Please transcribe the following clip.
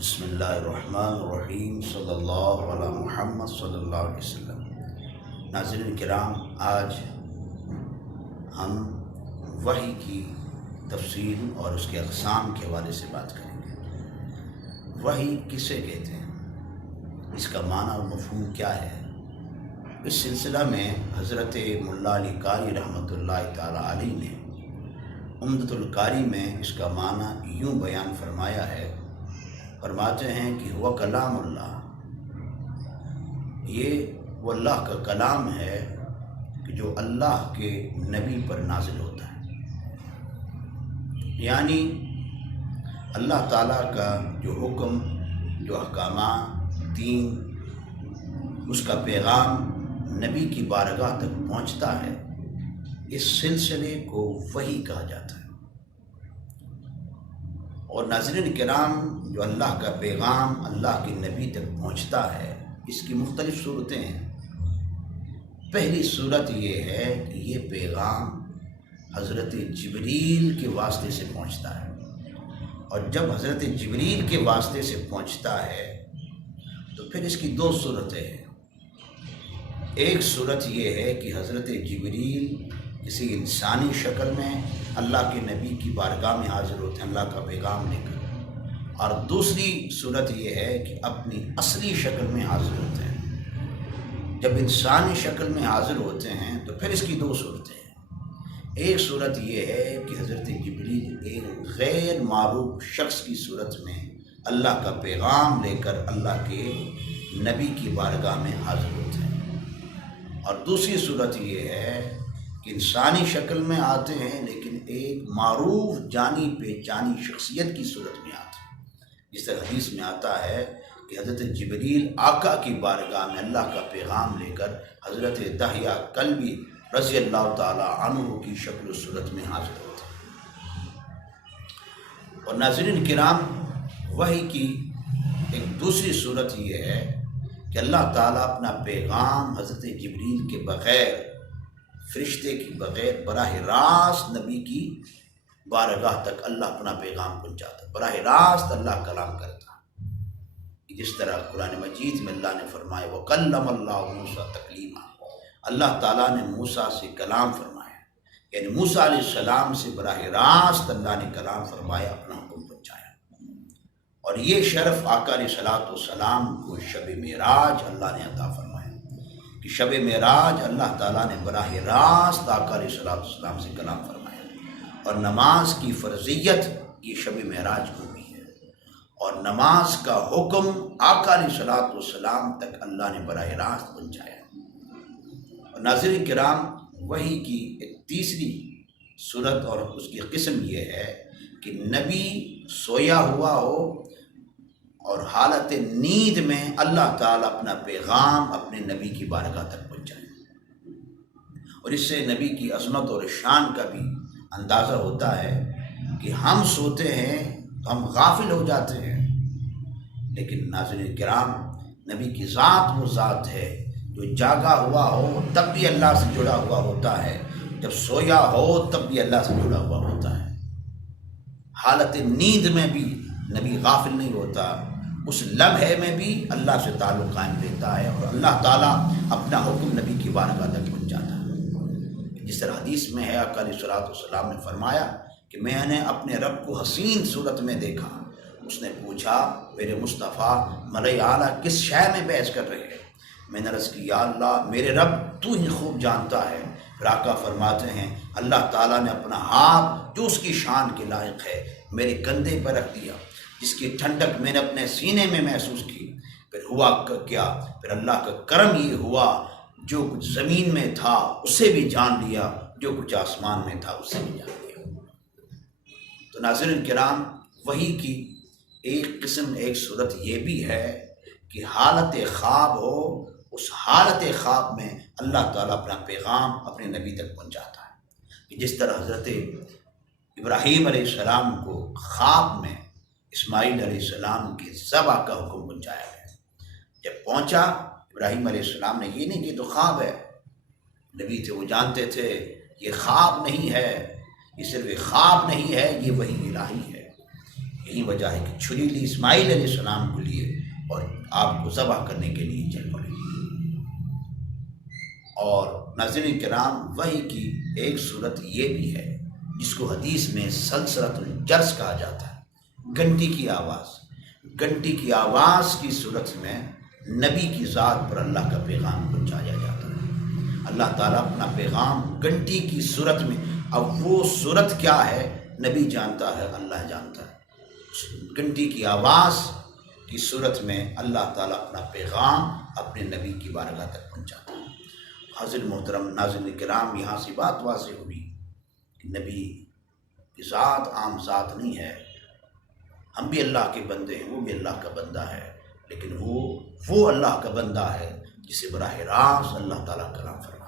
بسم اللہ الرحمن الرحیم صلی اللہ علی محمد صلی اللہ علیہ وسلم۔ ناظرین کرام، آج ہم وحی کی تفصیل اور اس کے اقسام کے حوالے سے بات کریں گے۔ وحی کسے کہتے ہیں، اس کا معنی اور مفہوم کیا ہے؟ اس سلسلہ میں حضرت ملا علی قاری رحمۃ اللہ تعالی علیہ نے عمدۃ القاری میں اس کا معنی یوں بیان فرمایا ہے۔ فرماتے ہیں کہ وہ کلام اللہ، یہ وہ اللہ کا کلام ہے کہ جو اللہ کے نبی پر نازل ہوتا ہے، یعنی اللہ تعالیٰ کا جو حکم، جو احکامات، دین، اس کا پیغام نبی کی بارگاہ تک پہنچتا ہے، اس سلسلے کو وحی کہا جاتا ہے۔ اور ناظرین کرام، جو اللہ کا پیغام اللہ کے نبی تک پہنچتا ہے، اس کی مختلف صورتیں ہیں۔ پہلی صورت یہ ہے کہ یہ پیغام حضرت جبریل کے واسطے سے پہنچتا ہے، اور جب حضرت جبریل کے واسطے سے پہنچتا ہے تو پھر اس کی دو صورتیں ہیں۔ ایک صورت یہ ہے کہ حضرت جبریل کسی انسانی شکل میں اللہ کے نبی کی بارگاہ میں حاضر ہوتے ہیں اللہ کا پیغام لے کر، اور دوسری صورت یہ ہے کہ اپنی اصلی شکل میں حاضر ہوتے ہیں۔ جب انسانی شکل میں حاضر ہوتے ہیں تو پھر اس کی دو صورتیں ہیں۔ ایک صورت یہ ہے کہ حضرت جبریل ایک غیر معروف شخص کی صورت میں اللہ کا پیغام لے کر اللہ کے نبی کی بارگاہ میں حاضر ہوتے ہیں، اور دوسری صورت یہ ہے کہ انسانی شکل میں آتے ہیں لیکن ایک معروف جانی پہچانی شخصیت کی صورت میں آتے ہیں۔ جس طرح حدیث میں آتا ہے کہ حضرت جبریل آقا کی بارگاہ میں اللہ کا پیغام لے کر حضرت دحیہ کلبی رضی اللہ تعالی عنہ کی شکل و صورت میں حاضر ہوتے ہیں۔ اور ناظرین کرام، وحی کی ایک دوسری صورت یہ ہے کہ اللہ تعالیٰ اپنا پیغام حضرت جبریل کے بغیر، فرشتے کی بغیر، براہ راست نبی کی بارگاہ تک اللہ اپنا پیغام پہنچاتا، براہ راست اللہ کلام کرتا۔ جس طرح قرآن مجید میں اللہ نے فرمایا وَكَلَّمَ اللَّهُ مُوسَىٰ تَكْلِيمًا، اللہ تعالیٰ نے موسیٰ سے کلام فرمایا، یعنی موسیٰ علیہ السلام سے براہ راست اللہ نے کلام فرمایا، اپنا حکم پہنچایا۔ اور یہ شرف آقا علیہ السلام کو شب معراج اللہ نے عطا فرمایا کہ شب معراج اللہ تعالیٰ نے براہ راست آقا علیہ السلام سے کلام فرمایا۔ اور نماز کی فرضیت یہ شب معراج کو بھی ہے، اور نماز کا حکم آقا علیہ السلام تک اللہ نے براہ راست پہنچایا۔ اور ناظرین کرام، وحی کی ایک تیسری صورت اور اس کی قسم یہ ہے کہ نبی سویا ہوا ہو اور حالت نیند میں اللہ تعالیٰ اپنا پیغام اپنے نبی کی بارگاہ تک پہنچائے، اور اس سے نبی کی عظمت اور شان کا بھی اندازہ ہوتا ہے کہ ہم سوتے ہیں تو ہم غافل ہو جاتے ہیں، لیکن ناظرین کرام، نبی کی ذات وہ ذات ہے جو جاگا ہوا ہو تب بھی اللہ سے جڑا ہوا ہوتا ہے، جب سویا ہو تب بھی اللہ سے جڑا ہوا ہوتا ہے۔ حالت نیند میں بھی نبی غافل نہیں ہوتا، اس لمحے میں بھی اللہ سے تعلق قائم رہتا ہے، اور اللہ تعالیٰ اپنا حکم نبی کی بارگاہ تک پہنچاتا ہے۔ جس طرح حدیث میں ہے، آقا علیہ السلام نے فرمایا کہ میں نے اپنے رب کو حسین صورت میں دیکھا۔ اس نے پوچھا میرے مصطفیٰ ملائے اعلیٰ کس شے میں بحث کر رہے ہیں؟ میں نے عرض کی یا اللہ میرے رب تو ہی خوب جانتا ہے۔ پھر آقا فرماتے ہیں اللہ تعالیٰ نے اپنا ہاتھ جو اس کی شان کے لائق ہے میرے کندھے پر رکھ دیا، جس کی ٹھنڈک میں نے اپنے سینے میں محسوس کی۔ پھر ہوا کیا؟ پھر اللہ کا کرم یہ ہوا، جو کچھ زمین میں تھا اسے بھی جان لیا، جو کچھ آسمان میں تھا اسے بھی جان لیا۔ تو ناظرین کرام، وحی کی ایک قسم، ایک صورت یہ بھی ہے کہ حالت خواب ہو، اس حالت خواب میں اللہ تعالیٰ اپنا پیغام اپنے نبی تک پہنچاتا ہے، کہ جس طرح حضرت ابراہیم علیہ السلام کو خواب میں اسماعیل علیہ السلام کے ذبح کا حکم پہنچایا گیا۔ جب پہنچا ابراہیم علیہ السلام نے یہ نہیں کہ تو خواب ہے، نبی تھے وہ جانتے تھے یہ خواب نہیں ہے، یہ صرف خواب نہیں ہے، یہ وحی الہی ہے، یہی وجہ ہے کہ چھری لی اسماعیل علیہ السلام کو لیے اور آپ کو ذبح کرنے کے لیے چل پڑے۔ اور ناظرین کرام، وحی کی ایک صورت یہ بھی ہے جس کو حدیث میں سلسلۃ الجرس کہا جاتا ہے، گھنٹی کی آواز۔ گھنٹی کی آواز کی صورت میں نبی کی ذات پر اللہ کا پیغام پہنچایا جاتا ہے۔ اللہ تعالیٰ اپنا پیغام گھنٹی کی صورت میں، اب وہ صورت کیا ہے نبی جانتا ہے، اللہ جانتا ہے۔ گھنٹی کی آواز کی صورت میں اللہ تعالیٰ اپنا پیغام اپنے نبی کی بارگاہ تک پہنچاتا ہے۔ حضرت محترم ناظرین کرام، یہاں سے بات واضح ہوئی کہ نبی کی ذات عام ذات نہیں ہے، ہم بھی اللہ کے بندے ہیں، وہ بھی اللہ کا بندہ ہے، لیکن وہ اللہ کا بندہ ہے جسے براہ راست اللہ تعالیٰ کلام فرماتا ہے۔